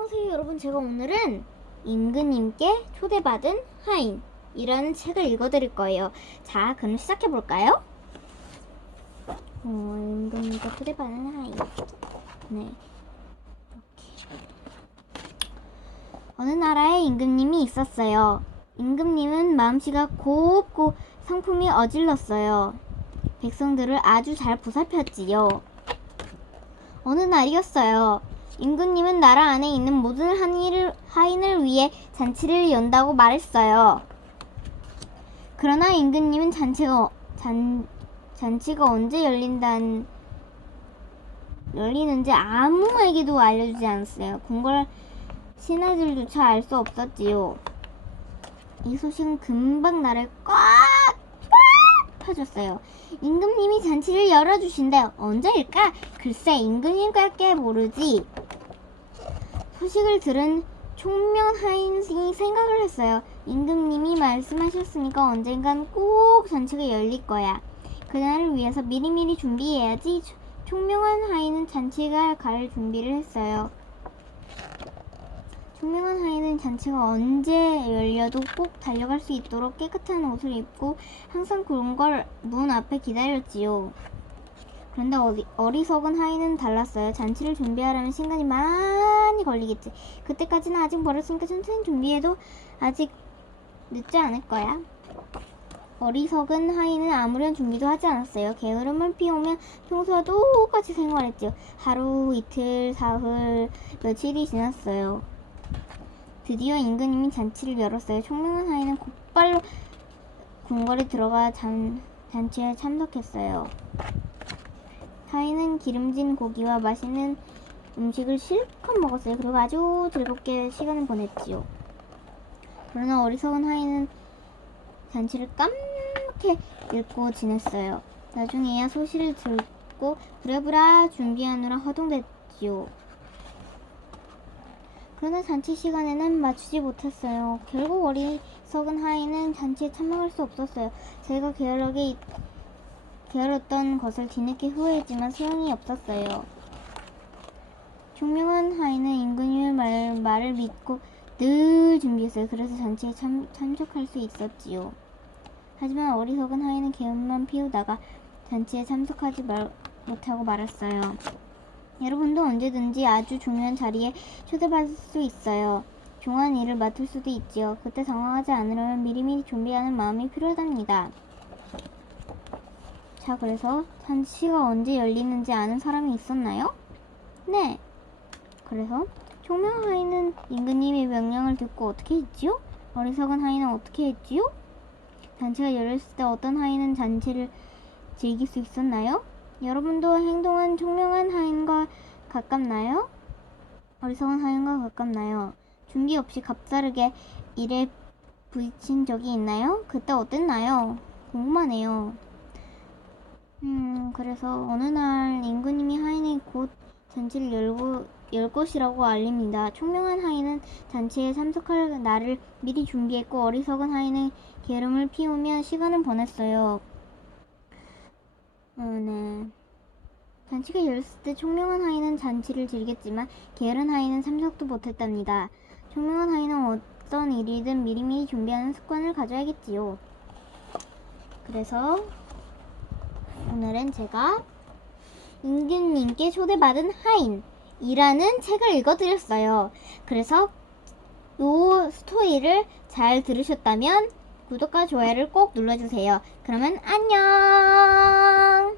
안녕하세요 여러분. 제가 오늘은 임금님께 초대받은 하인 이라는 책을 읽어드릴 거예요. 자 그럼 시작해볼까요? 어, 임금님께 초대받은 하인. 네. 이렇게. 어느 나라에 임금님이 있었어요? 임금님은 마음씨가 곱고 성품이 어질렀어요. 백성들을 아주 잘 보살폈지요. 어느 날이었어요. 임금님은 나라 안에 있는 모든 한인을, 하인을 위해 잔치를 연다고 말했어요. 그러나 임금님은 잔치가, 잔, 잔치가 언제 열린다는, 열리는지 아무에게도 알려주지 않았어요. 궁궐 신하들조차 알 수 없었지요. 이 소식은 금방 나를 꽉, 꽉 퍼졌어요. 임금님이 잔치를 열어주신대. 언제일까? 글쎄, 임금님밖에 모르지. 소식을 들은 총명 하인이 생각을 했어요. 임금님이 말씀하셨으니까 언젠간 꼭 잔치가 열릴 거야. 그날을 위해서 미리미리 준비해야지. 초- 총명한 하인은 잔치가 갈 준비를 했어요. 총명한 하인은 잔치가 언제 열려도 꼭 달려갈 수 있도록 깨끗한 옷을 입고 항상 궁궐 문 앞에 기다렸지요. 그런데 어리, 어리석은 하인은 달랐어요. 잔치를 준비하려면 시간이 많이 걸리겠지. 그때까지는 아직 멀었으니까 천천히 준비해도 아직 늦지 않을 거야. 어리석은 하인은 아무런 준비도 하지 않았어요. 게으름을 피우며 평소와 똑같이 생활했지요. 하루, 이틀, 사흘, 며칠이 지났어요. 드디어 임금님이 잔치를 열었어요. 총명한 하인은 곧발로 궁궐에 들어가 잔, 잔치에 참석했어요. 하인은 기름진 고기와 맛있는 음식을 실컷 먹었어요. 그리고 아주 즐겁게 시간을 보냈지요. 그러나 어리석은 하인은 잔치를 까맣게 읽고 지냈어요. 나중에야 소식을 듣고 부랴부랴 준비하느라 허둥댔지요. 그러나 잔치 시간에는 맞추지 못했어요. 결국 어리석은 하인은 잔치에 참석할 수 없었어요. 제가 이- 게을렀던 것을 뒤늦게 후회했지만 소용이 없었어요. 총명한 하인은 임금님의 말, 말을 믿고 늘 준비했어요. 그래서 잔치에 참, 참석할 수 있었지요. 하지만 어리석은 하인은 게으름만 피우다가 잔치에 참석하지 말, 못하고 말았어요. 여러분도 언제든지 아주 중요한 자리에 초대받을 수 있어요. 중요한 일을 맡을 수도 있지요. 그때 당황하지 않으려면 미리미리 준비하는 마음이 필요합니다. 자, 그래서 잔치가 언제 열리는지 아는 사람이 있었나요? 네. 그래서 총명 하인은 임금님의 명령을 듣고 어떻게 했지요? 어리석은 하인은 어떻게 했지요? 잔치가 열렸을 때 어떤 하인은 잔치를 즐길 수 있었나요? 여러분도 행동은 총명한 하인과 가깝나요? 어리석은 하인과 가깝나요? 준비 없이 갑자르게 일에 부딪힌 적이 있나요? 그때 어땠나요? 궁금하네요. 음, 그래서 어느 날 임금님이 하인이 곧 잔치를 열고, 열 것이라고 알립니다. 총명한 하인은 잔치에 참석할 날을 미리 준비했고 어리석은 하인은 게으름을 피우며 시간을 보냈어요. 어, 네. 잔치가 열렸을 때 총명한 하인은 잔치를 즐겼지만 게으른 하인은 참석도 못했답니다. 총명한 하인은 어떤 일이든 미리미리 준비하는 습관을 가져야겠지요. 그래서 오늘은 제가 임금님께 초대받은 하인이라는 책을 읽어드렸어요. 그래서 이 스토리를 잘 들으셨다면 구독과 좋아요를 꼭 눌러주세요. 그러면 안녕!